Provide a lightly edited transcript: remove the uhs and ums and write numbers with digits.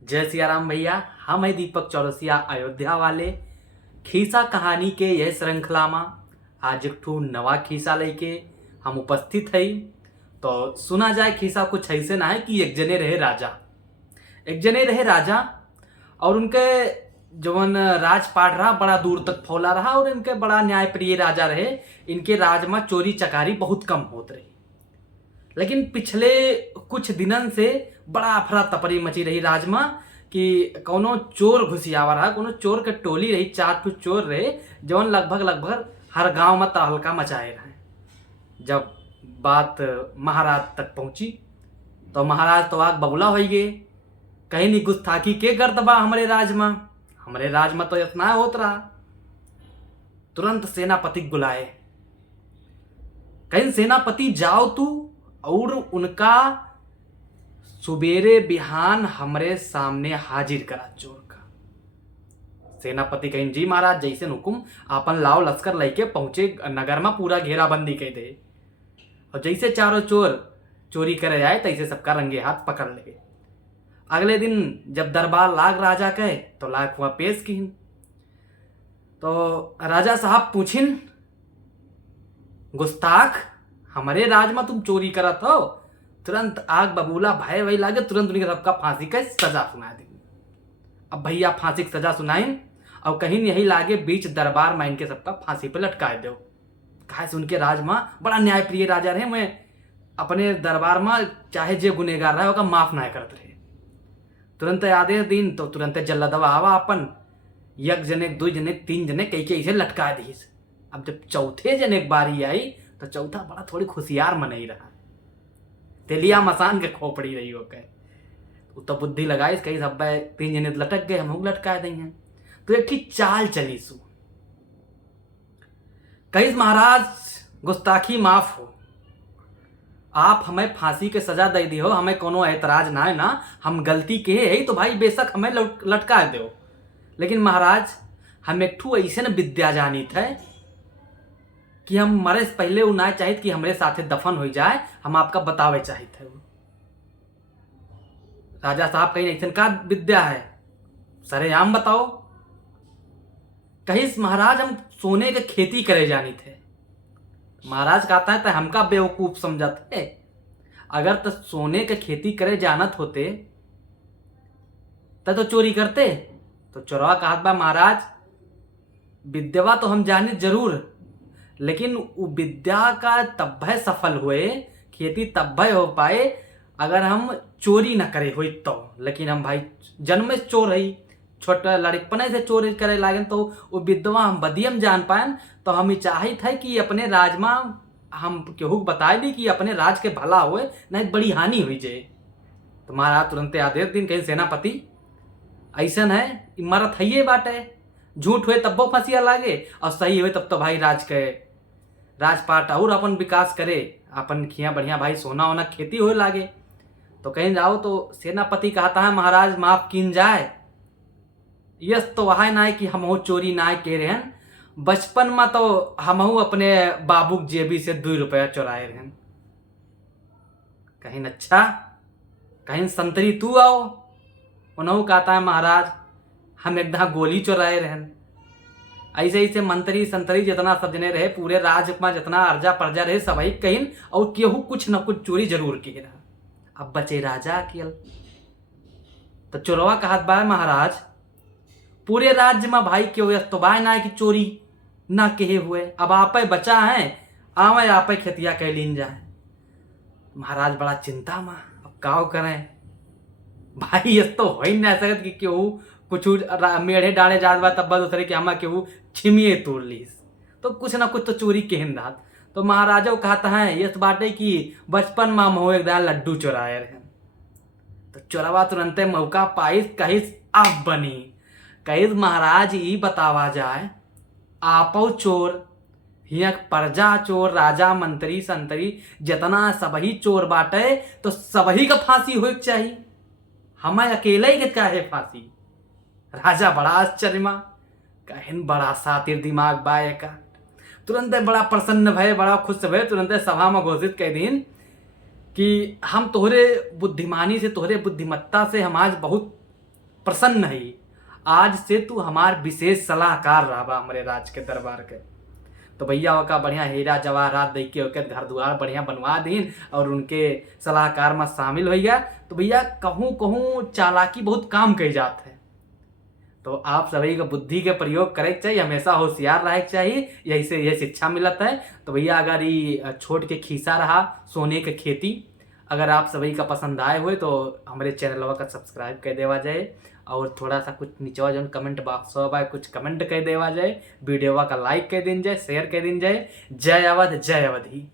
जय सिया राम भैया। हम है दीपक चौरसिया अयोध्या वाले। खीसा कहानी के यह श्रृंखला में आज एक ठू नवा खीसा लेके हम उपस्थित है। तो सुना जाए खीसा कुछ ऐसे ना है कि एक जने रहे राजा और उनके जवन राजपाट रहा बड़ा दूर तक फैला रहा और इनके बड़ा न्यायप्रिय राजा रहे। इनके राज में चोरी चकारी बहुत कम होत रही, लेकिन पिछले कुछ दिनन से बड़ा अफरा तफरी मची रही राज में कि कोनो चोर घुसियावा रहा। कोनो चोर के टोली रही, 4 चोर रहे जवन लगभग हर गांव में तहलका मचाए रहे। जब बात महाराज तक पहुंची तो महाराज तो आग बबूला हो गए। कहीं नहीं गुस्ताखी के गर्द बा हमारे राज में तो इतना होत रहा। तुरंत सेनापति बुलाए, कहीं सेनापति जाओ तू और उनका सुबेरे बिहान हमरे सामने हाजिर करा चोर का। सेनापति कहीं जी महाराज जैसे हुकुम। आपन लाव लश्कर लेके पहुंचे नगर में, पूरा घेराबंदी कह दे और जैसे चारों चोर चोरी करे आए तैसे सबका रंगे हाथ पकड़ ले। अगले दिन जब दरबार लाग राजा कहे तो लाग हुआ पेश की। तो राजा साहब पूछिन, गुस्ताख हमारे राज में तुम चोरी करत हो? तुरंत आग बबूला भय वही लागे, तुरंत उनके सबका फांसी का सजा सुना दी। अब भैया फांसी की सजा सुनाइन और कहीं यही लागे बीच दरबार में इनके सबका फांसी पे लटकाए दो। कहा से उनके राज में बड़ा न्यायप्रिय राजा रहे। मैं अपने दरबार में चाहे जे गुनेगार रहे होगा माफ ना करते रहे। तुरंत आधे दिन तो तुरंत जल्लदवा आवा अपन 1 जने 2 जने 3 जने कई के इसे लटका दी। अब जब चौथे जने की बारी आई तो चौथा बड़ा थोड़ी खुशियार मनई रहा। तेलिया मसान के खोपड़ी रही हो कहे तो बुद्धि लगाई कहीं सब 3 जने लटक गए, हम लटका देंगे। तो एक ठीक चाल चली सु कहीं महाराज गुस्ताखी माफ हो, आप हमें फांसी के सजा दे दी हो, हमें कोनो ऐतराज ना है ना, हम गलती के है तो भाई बेशक हमें लटका दो। लेकिन महाराज हम एक ठू ऐसे न विद्या जानित है कि हम मरे से पहले वो ना चाहिए कि हमारे साथे दफन हो जाए, हम आपका बतावे चाहिए। राजा साहब कहीं ऐसा का विद्या है सरेआम बताओ। कहीं महाराज हम सोने के खेती करे जानी थे। महाराज कहता है तो हमका बेवकूफ समझत है। अगर तो सोने के खेती करे जानत होते तो चोरी करते। तो चोरवा कहत बा, महाराज विद्या तो हम जाने जरूर, लेकिन वो विद्या का तब है सफल हुए, खेती तब है हो पाए अगर हम चोरी न करे हुई तो। लेकिन हम भाई जन्म से चोर है, छोटा लड़कपने से चोरी करे लागन तो वो विद्वा हम बदियम जान पाए। तो हम चाहे थे कि अपने राज में हम केहू बताए भी कि अपने राज के भला हुए नहीं बड़ी हानि हुई जाए। तो महाराज तुरंत आधे दिन कहीं सेनापति ऐसा है इमारत है ये बात है, झूठ हुए तब वो फंसिया लागे और सही हुए तब तो भाई राजपाट और अपन विकास करे, अपन खिया बढ़िया भाई सोना वोना खेती हो लागे। तो कहीं जाओ तो सेनापति कहता है, महाराज माफ किन जाए। यस तो वह ना है कि हम चोरी ना कह रहे हैं, बचपन में तो हम अपने बाबू जेबी से 2 रुपया चुराए रहे। कहीं अच्छा कहीं संतरी तू आओ। उन्होंने कहता है, महाराज हम एकदम गोली चुराए रहे। ऐसे ऐसे मंत्री संतरी जितना सब जने रहे पूरे राज में जितना अर्जा पर्जा रहे सभी कहीं और केहू कुछ न कुछ चोरी जरूर की रहा। अब बचे राजा अकेल। तो चोरवा कहत बा, महाराज पूरे राज्य में भाई क्यों अस्तबाय ना है कि चोरी ना कहे हुए, अब आप बचा है आवे आप खेतिया कह लीन जाए। महाराज बड़ा चिंता में, अब काव करें भाई, ये तो हो ही ना सकत कि केहू कुछ मेढ़े डाले जात बा तब दूसरे के हमा केहू छिमिए तोड़ लीस, तो कुछ ना कुछ तो चोरी केहन रात। तो महाराजा कहता है ये बाटे कि बचपन में हम एकदम लड्डू चुराए रहे। तो चोरवा तुरंत मौका पाइस कहिस आप बनी। कहिस महाराज ई बतावा जाए आपो चोर हिया प्रजा चोर राजा मंत्री संतरी जितना सबही चोर बाटे तो सबही का फांसी हो चाहिए, हमें अकेले ही का है फांसी। राजा बड़ा आश्चर्य में कहन बड़ा सातिर दिमाग बाय का। तुरंत बड़ा प्रसन्न भय, बड़ा खुश भय, तुरंत सभा में घोषित कह दीन कि हम तोहरे बुद्धिमानी से तोहरे बुद्धिमत्ता से हम आज बहुत प्रसन्न ही। आज से तू हमार विशेष सलाहकार रहा हमारे राज के दरबार के। तो भैया ओका बढ़िया हीरा जवाहरात दे के ओके घर द्वार बढ़िया बनवा दीन और उनके सलाहकार में शामिल हो गया। तो भैया कहूँ कहूँ चालाकी बहुत काम कही जात है। तो आप सभी को बुद्धि के प्रयोग करे के चाहिए, हमेशा होशियार रहे के चाहिए, यही से यह शिक्षा मिलता है। तो भैया अगर ये छोट के खीसा रहा सोने के खेती, अगर आप सभी का पसंद आए हुए तो हमारे चैनल का सब्सक्राइब कर देवा जाए और थोड़ा सा कुछ नीचे जो कमेंट बॉक्स हो कुछ कमेंट कर देवा जाए, वीडियो का लाइक कर दिन जाए, शेयर कर दिन जाए। जय अवध जय अवधी।